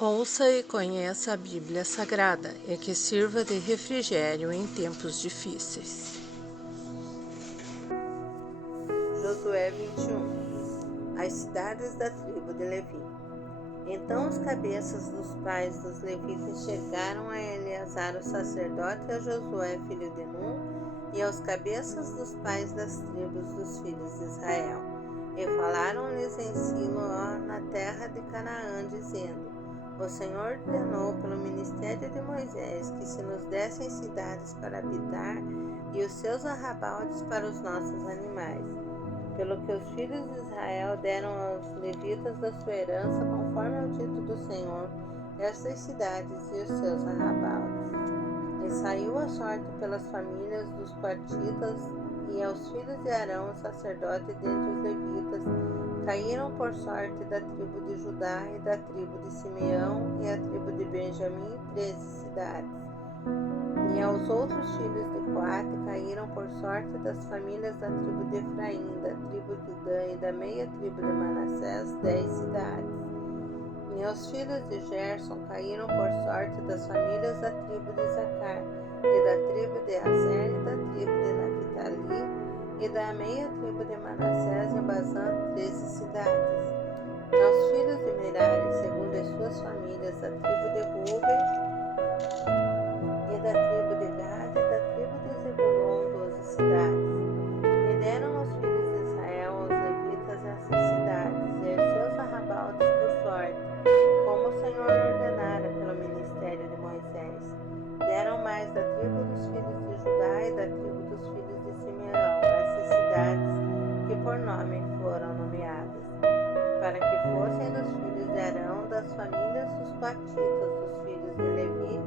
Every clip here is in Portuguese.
Ouça e conheça a Bíblia Sagrada e que sirva de refrigério em tempos difíceis. Josué 21. As cidades da tribo de Levi. Então os cabeças dos pais dos levitas chegaram a Eleazar o sacerdote e a Josué filho de Nun e aos cabeças dos pais das tribos dos filhos de Israel. E falaram-lhes em Silo na terra de Canaã, dizendo: O Senhor ordenou pelo ministério de Moisés que se nos dessem cidades para habitar e os seus arrabaldes para os nossos animais. Pelo que os filhos de Israel deram aos levitas da sua herança, conforme ao dito do Senhor, estas cidades e os seus arrabaldes. E saiu a sorte pelas famílias dos quartitas, e aos filhos de Arão, o sacerdote, dentre os levitas, caíram por sorte da tribo de Judá e da tribo de Simeão e a tribo de Benjamim 13 cidades. E aos outros filhos de Coate caíram por sorte das famílias da tribo de Efraim, da tribo de Dan e da meia tribo de Manassés 10 cidades. E aos filhos de Gerson caíram por sorte das famílias da tribo de Isacar, e da tribo de Aser e da tribo de Naphtali, e da meia tribo de Manassés em Bazã 13 cidades. Aos filhos de Merari, segundo as suas famílias, da tribo de Ruben, e da tribo de Gad e da tribo de Zebulon 12 cidades. E deram aos filhos de Israel, aos levitas, essas cidades e os seus arrabaldes por sorte, como o Senhor ordenara pelo ministério de Moisés. Deram mais da tribo dos filhos de Judá e da tribo dos filhos de Simeão essas cidades que por nome foram nomeadas, para que fossem dos filhos de Arão, das famílias dos coatitas, dos filhos de Levi,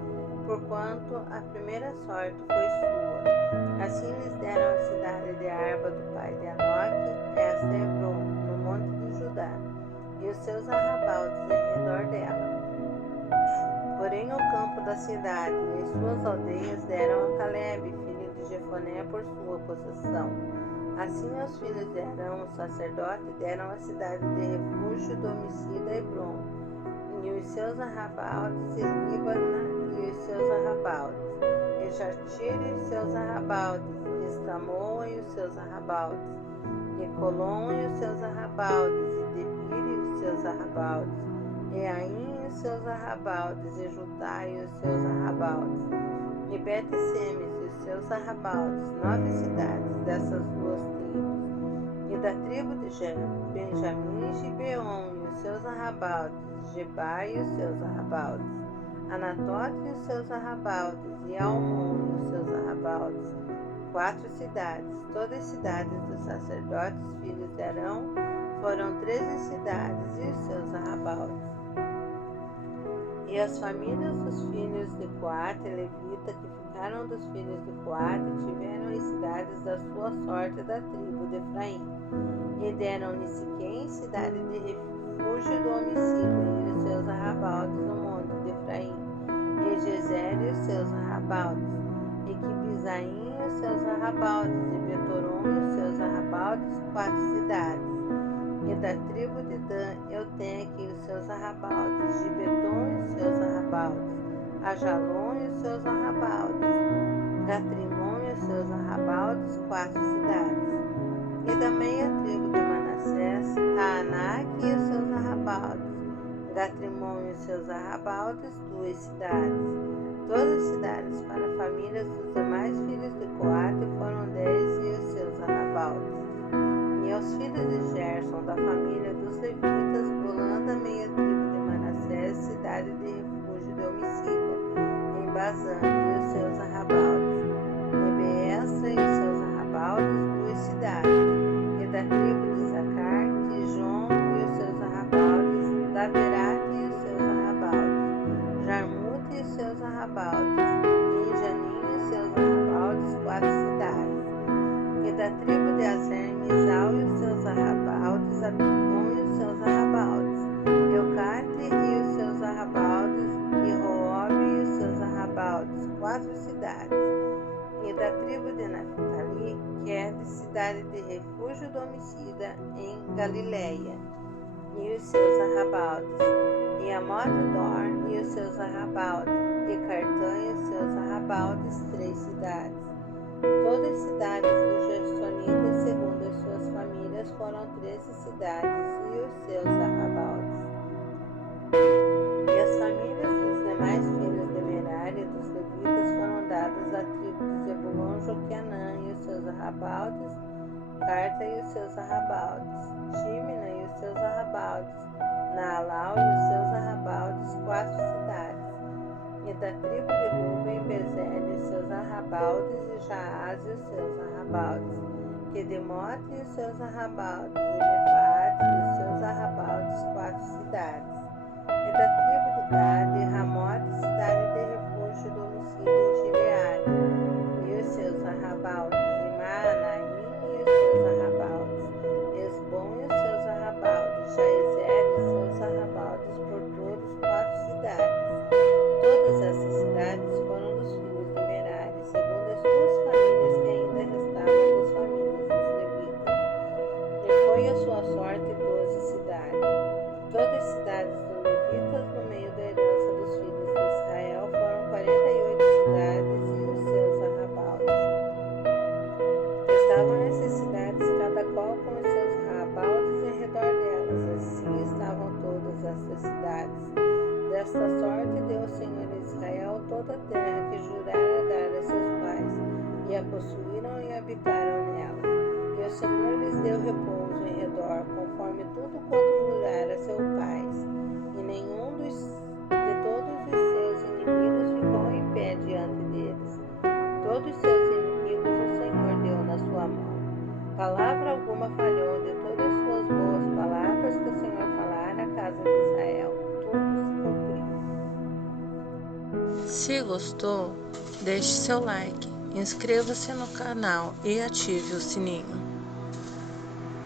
porquanto a primeira sorte foi sua. Assim lhes deram a cidade de Arba do pai de Anoque, esta é Hebron, no monte de Judá, e os seus arrabaldes em redor dela. Porém o campo da cidade e as suas aldeias deram a Calebe, filho de Jefoné, por sua possessão. Assim aos filhos de Arão, o sacerdote, deram a cidade de refúgio do homicida Hebron, e os seus arrabaldes, e Líbana e os seus arrabaldes, e Jatir e os seus arrabaldes, e Estamoa e os seus arrabaldes, e Colom e os seus arrabaldes, e Debir e os seus arrabaldes, e Aim e os seus arrabaldes, e Jutá e os seus arrabaldes, e Bet-Semes e os seus arrabaldes, 9 cidades dessas duas tribos. E da tribo de Benjamim, Gibeon e os seus arrabaldes, Gebá e os seus arrabaldes, Anatote e os seus arrabaldes, e Almon e os seus arrabaldes, 4 cidades. Todas cidades dos sacerdotes, filhos de Arão, foram 13 cidades e os seus arrabaldes. E as famílias dos filhos de Coate, levita, que ficaram dos filhos de Coate, tiveram as cidades da sua sorte da tribo de Efraim. E deram-lhe Siquém, cidade de refúgio do homicida, e os seus arrabaldes no monte de Efraim, e Gezer e os seus arrabaldes, e Quibizaim e os seus arrabaldes, e Betoron e os seus arrabaldes, 4 cidades. E da tribo de Dan, Euteque e os seus arrabaldes, Gibeton e os seus arrabaldes, Ajalon e os seus arrabaldes, Gatrimon e os seus arrabaldes, 4 cidades. E da meia tribo de Manassés, Taanac e os seus arrabaldes, Gatrimon e os seus arrabaldes, 2 cidades. Todas as cidades para famílias dos demais filhos de Coate foram 10 e os seus arrabaldes. E aos filhos de Gerson, da família dos levitas, Golã da meia tribo de Manassés, cidade de refúgio de homicida, em Bazã e os seus arrabaldes, e Beestra e os seus arrabaldes, 2 cidades. E da tribo de Isacar, Quijon e os seus arrabaldes, Daberat e os seus arrabaldes, Jarmute e os seus arrabaldes, e Janim e os seus arrabaldes, 4 cidades. E da tribo de Aser, Misal e os seus arrabaldes, Abicom e os seus arrabaldes, Eucate e os seus arrabaldes, e Roob e os seus arrabaldes, 4 cidades. E da tribo de Naphtali, Quede, cidade de refúgio do homicida, em Galileia, e os seus arrabaldes. e Amot-dor e os seus arrabaldes, e Cartã e os seus arrabaldes, 3 cidades. Todas as cidades dos Gersonitas, segundo as suas famílias, foram 13 cidades e os seus arrabaldes. E as famílias dos demais filhos de Merari e dos levitas foram dadas à tribo de Zebulon, Joqueanã e os seus arrabaldes, Carta e os seus arrabaldes, Tímina e os seus arrabaldes, Naalau e os seus arrabaldes, 4 cidades. E da tribo de Ruben, Bezer e os seus arrabaldes, e Jaaz e os seus arrabaldes, Quedemote e os seus arrabaldes, e Mefaate e os seus arrabaldes, 4 cidades. E da tribo de Gade, Ramote, cidade de refúgio e domicílio em Gileade, e os seus arrabaldes, e Maanaim e os seus arrabaldes, Esbom e os seus arrabaldes, Jaezer e os seus arrabaldes, por todos 4 cidades. Todas essas cidades foram dos filhos de Merari, segundo as suas famílias que ainda restavam das famílias dos levitas. E foi a sua sorte 12 cidades. Todas as cidades dos levitas no meio da herança dos filhos de Israel foram 48 cidades e os seus arrabaldes. Estavam essas cidades, cada qual com os seus arrabaldes em redor delas. Assim estavam todas essas cidades. Desta sorte deu o Senhor a Israel toda a terra que jurara dar a seus pais, e a possuíram e habitaram nela. E o Senhor lhes deu repouso em redor, conforme tudo quanto jurara a seus pais, e nenhum de todos os seus inimigos ficou em pé diante deles. Todos os seus inimigos o Senhor deu na sua mão. Palavra alguma falhou de todas as suas boas palavras que o Senhor falara à casa de Israel. Tudo se cumpriu. Se gostou, deixe seu like, inscreva-se no canal e ative o sininho.